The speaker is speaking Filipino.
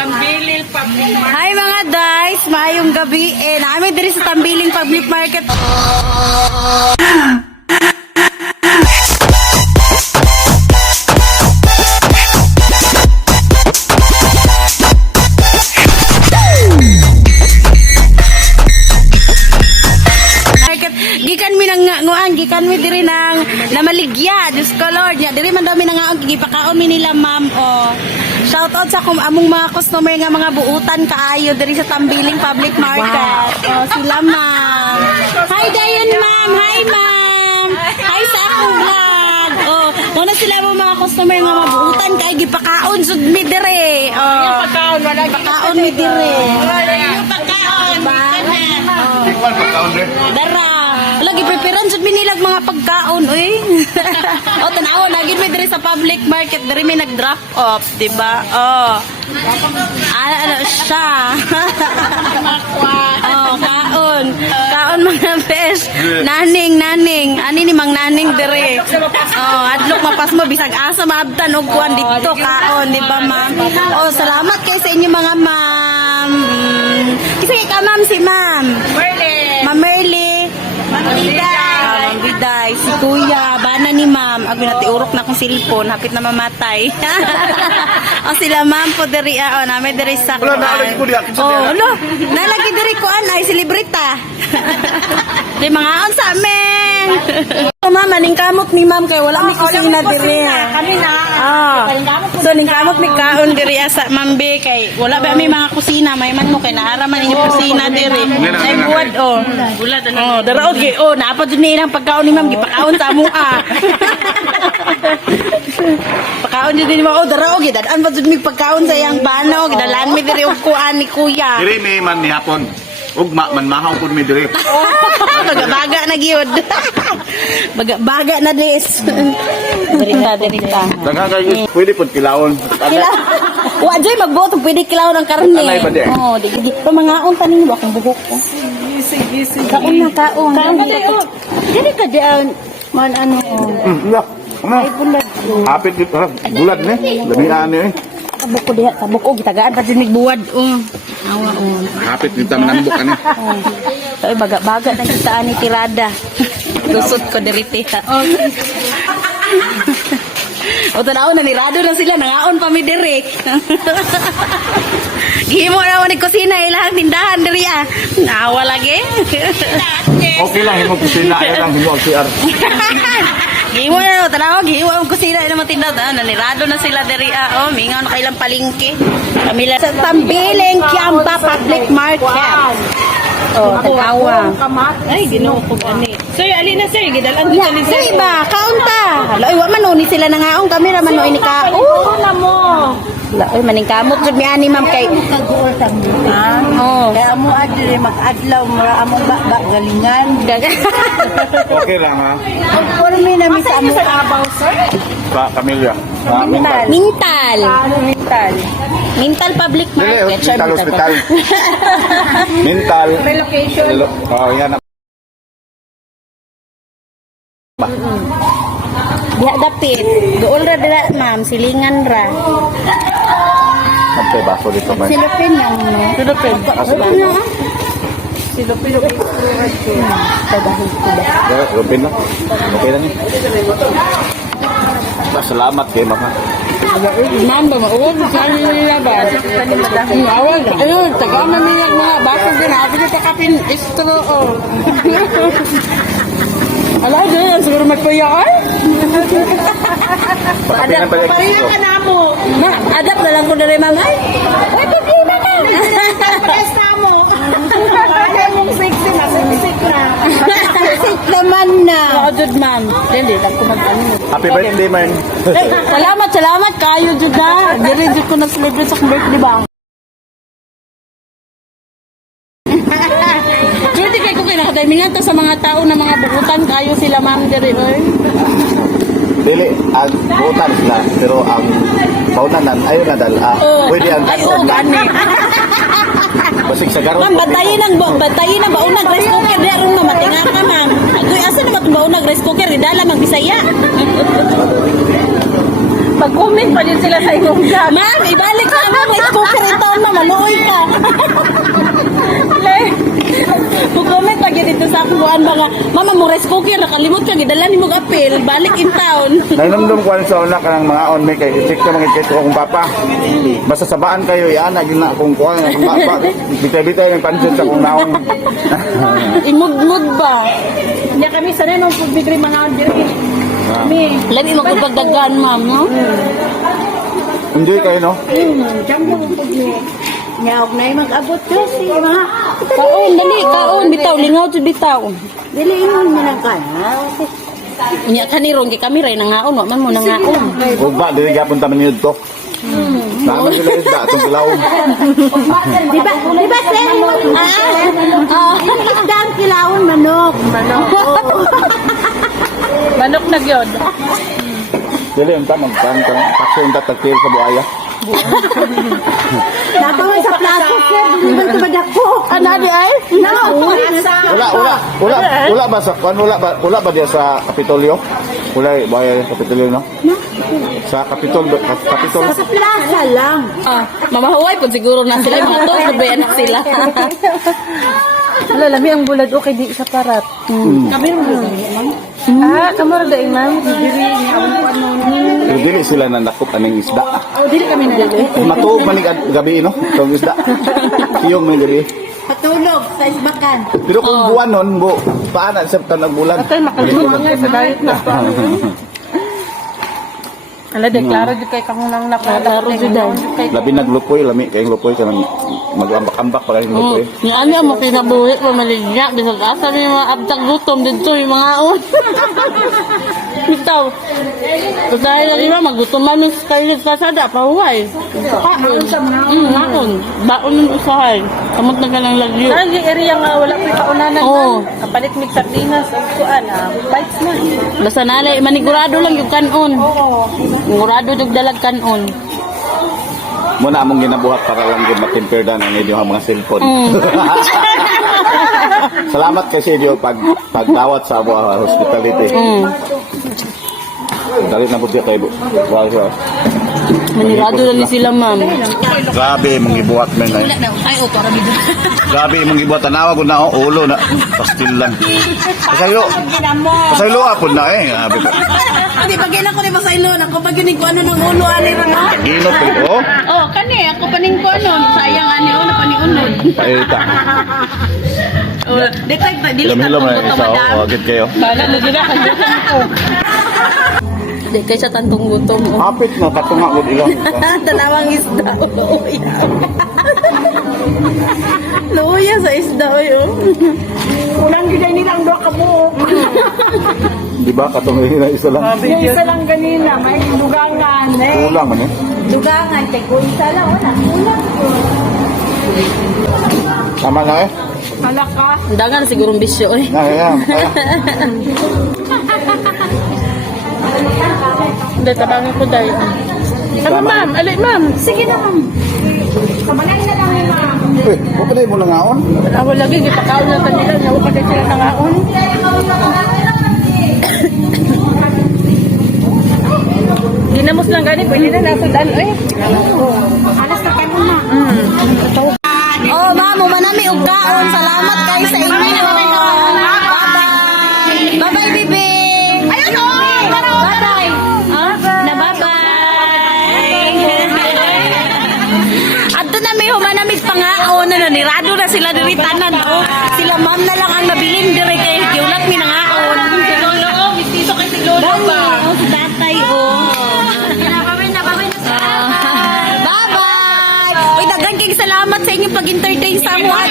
Tambilil Public Market. Hi mga guys, maayong gabi. Namin diri sa Tambiling Public Market. Gikan mi nang nguan, gikan mi diri nang namaligya, Diyos ko Lord. Ya, diri man daw mi nangaon, gipakaon mi nila ma'am. Oh. Shout out sa among mga customer nga mga buutan kaayo diri sa Tambiling Public Market. Oh, sila ma'am. Hi dayon ma'am. Hi ma'am. Hi sa akong vlog. Oh, muna sila mo mga customer nga mga buutan kay gipakaon sud mi diri. Oh. Yung pagkaon, wala Pakaon mi diri. yung pagkaon. Dara. Lagi preparan sud mi nilag mga pagkaon uy. O tanaw lagi mi diri sa public market diri mi nag-drop off, di ba? Oh. Ano siya? Oh, kaon. Kaon mga besh. Naning. Ani ni mang naning diri. Oh, adlok mapas mo bisag asa maabtan og kuan dito kaon, di ba ma'am? Oh, salamat kay sa inyo mga ma'am. Kasi ka ma'am si ma'am. Ma'am Merly. Ma'am Biday, si Kuya, bana ni Ma'am. Ako natiurok na akong silpon, hapit na mamatay. O sila Ma'am po diri, namin diri sa kuan. Oh, lo, nalagi diri kuan ay silibrita. Di mga on sa amin. Ma'am, maning kamot ni Ma'am kay wala mi kusina diri. Kami na. So ning kamot mi kaon diri sa Ma'am B kay wala ba mi mga kusina, may man mo kay naaraman inyo kusina diri. Ay buwad oh. Bulad Oh, daraod gi. Oh, naapa jud ni ilang pagkaon ni Ma'am, gipakaon sa amo Pagkaon jud ni Ma'am. Oh, daraod gi. Dadan pa jud mi pagkaon sa iyang bano, gidalan mi diri og kuan ni Kuya. Diri may man ni hapon. Ugma man mahaw pud mi diri. Baga na gyud. Baga na dis. Dirita. Daghang kayo pwede pud kilawon. Wa jay magboto pwede kilaw ng karne. Anay ba di? Oh, di mga on taning wa kong buhok ko. Easy. Kaon na kaon. Kaon ka dito. Dili ka diyan man ano. Ay Bulad. Hapit dito. Bulad ni. Damihan ni. Tabok ko diha, tabok ko gitagaan pa dinig buwad. Awa Hapit dito manambok ani. Ay baga na kita ani tirada. Lusot ko diri tiha. O tanaw na nirado na sila nangaon pa mi diri. Gihimo na ni kusina ilang tindahan diri Nawa lagi. Okay lang himo kusina ay lang himo CR. Gihimo na tanaw gihimo ang kusina na matindahan nanirado na sila diri Oh, mingaw na kailang palengke. Kamila sa Tambiling Kiamba Public Market. Oh, tanawa. Ay, ginoo ko ani. Sir, ali na sir, gidalan dito ni sir. Say ba, kaunta. Hala, wa man ni sila nangaong kami ra man no ini ka. na mo. Hala, maning kamot jud mi ani ma'am kay. Oh. Kaya mo adire mag-adlaw mura among ba galingan. Okay lang ha. Conforme na mi sa among abaw sir. Sa pamilya. Mintal. Mental. Mintal Public Dili, Market. hospital, hospital. Mental. Relocation. Oh, yan. Diha dapit. Duol ra dira ma'am, silingan ra. Sampai baso dito ba? Silupin yang no. Silupin. Silupin. Padahil ko ba. Rupin lang. Okay lang eh. Salamat kay mama. Ma'am, mauwag sa nila ba? Awag. Ayun, tagaman nila mga bakit din. Abi na takapin istro. Ala, dyan. Siguro magkuya ay. Adap Pariya ka na mo. Ma, adap na lang ko na rin ma'am. Ay, problema ka. Pagkasta mo. Kaya mong sexy na. Sexy na. Sit naman na. Jud ma'am. Hindi, lang ko mag-ano. Happy birthday, man. Salamat kayo jud na. Diri dito ko na-celebrate sa birthday ba? Pwede kayo ko kinakatimingan ta sa mga tao na mga bukutan kayo sila ma'am diri oy. Dili, ang butan sila. Pero ang paunanan, ayun na dal. Pwede ang Ay, oo, gani. Basig sa garon. Ma'am, batayin ang baunag rice cooker di aron mamatinga ka ma'am. Agoy asa na baunag rice cooker di dala magbisaya. Mag-comment pa din sila sa imong vlog. Ma'am, ibalik sa among rice cooker ito mga, mama mo rice cooker, nakalimot ka, gidala ni mo apil, balik in town. Nainumdum ko sa una ka ng mga on may kay check ka mga kito kung papa. Basta sabaan kayo yana gina kung kuha ng papa. Bitay-bitay yung pansit sa kung naong. Imud-mud ba? Hindi kami sanay nung bigri mga diri. Kami. Labi mo kung pagdagan, ma'am, no? Enjoy kayo no? Jambo mo po ni. Ngaog na mag-abot kasi mga. Kaon, dali, kaon, bitaw, lingaw to bitaw. Dili ingon mo lang ka. Nya kanirong kay kami ray nangaon, wa man mo nangaon. Ug ba dili gyapon ta man yun to. Naman sila isda itong kilawon. Di ba sir? Isda ang kilawon, manok. Manok na gyud. Dili yung tamang takso yung tatagpil sa buhaya. Natawag sa plato sir, dili man tumadako. Ano di ay? No. Wala ba sa wala ba dia sa Kapitolyo? Wala ba sa Kapitolyo no? Sa Kapitol. Sa plaza lang. Mamahuway po siguro na sila, mga to, sabayan na sila. Wala, lami ang bulad. Okay, di sa parat. Kami rin mo kamar da imam. Diri ni awon ko ano. Pero dili sila nandakop aning isda. Dili kami na dili. Matuog man gabi no? Itong isda. Siyong may gabi. Patulog sa isbakan. Pero kung buwan nun, paano sa tanag bulan? Patay makagulong nga sa diet na. Ala, deklaro di kay kangunang nakalaro di daw. Labi naglupoy, lami kayong lupoy ka nang mag-ambak-ambak pa kayong lupoy. Yung ano mo kinabuhi pa maligya, bisag asa may mga abtag gutom dito yung mga on. Bitaw. Dahil na lima, magutom man yung kalit kasada, pahuway. Maon. Baon ng usahay. Kamot na ka ng lagyo. Ang area nga wala pa kaunanan Oo. man. Kapalit mig sardinas ug kuan bites na. Basta nalay, manigurado lang yung kanon. Sigurado yung dalag kanon. Muna among ginabuhat para lang din matimperdan ang inyong mga cellphone. Salamat kay sa inyo pagdawat sa amo hospitality. Dali na po siya kayo. Manigurado lang sila, ma'am. Grabe mong gibuhat men ay. Ay, oto, rabi doon. Grabe mong gibuhat tanawa ko na ulo na pastil lang. Pasaylo apod na eh. Grabe ka. Hindi, pagkailan ko ni Pasaylo, ako pag yun ko ano ng ulo, ano yung mga. Ginot ko. Oh, kani, ako paning ko ano, sayang ano, ano paniunod. Paita. Detect na, dili ka Hilom-hilom kung na gutom isa. madam. Agad kayo. Bala na gina kandutan ko. Di kay sa tantong gutom. Oh. Hapit na katunga ko ilang. Tanawang isda. Luya sa isda, oh. Unang gid nila ang duha ka buok. Di ba katunga na isa lang. Yung isa lang ganina, may dugangan eh. Kulang man eh. Dugangan, kay kung isa lang, wala. Kulang ko. Tama na eh. Malaka. Dangan sigurong bisyo, eh. Kaya. Hindi, tabangin ko dahil. Ano ma'am? Ali ma'am. Sige na ma'am. Kabalay na lang eh ma'am. Eh, pwede mo lang aon. Awal lagi, gipakaon na kanila. Nawa pa din sila nangaon. Ginamos lang gani, pwede na nasa daan eh. Alas na kanon na. Oh, ma'am, manami og kaon. Salamat kayo sa inyo. Bye-bye. Bye-bye, bibi. Ayun, oh. Bye-bye. Na bye-bye. Adto na may humanamig pangaon na nanirado na sila diri tanan. Oh, sila ma'am na lang ang nabilin diri kay giulat mi nangaon. Si Lolo, oh, mistito kay si Lolo ba? Oh, si tatay, oh. Bye-bye! Uy, daghang kayong salamat sa inyong pag-entertain sa mga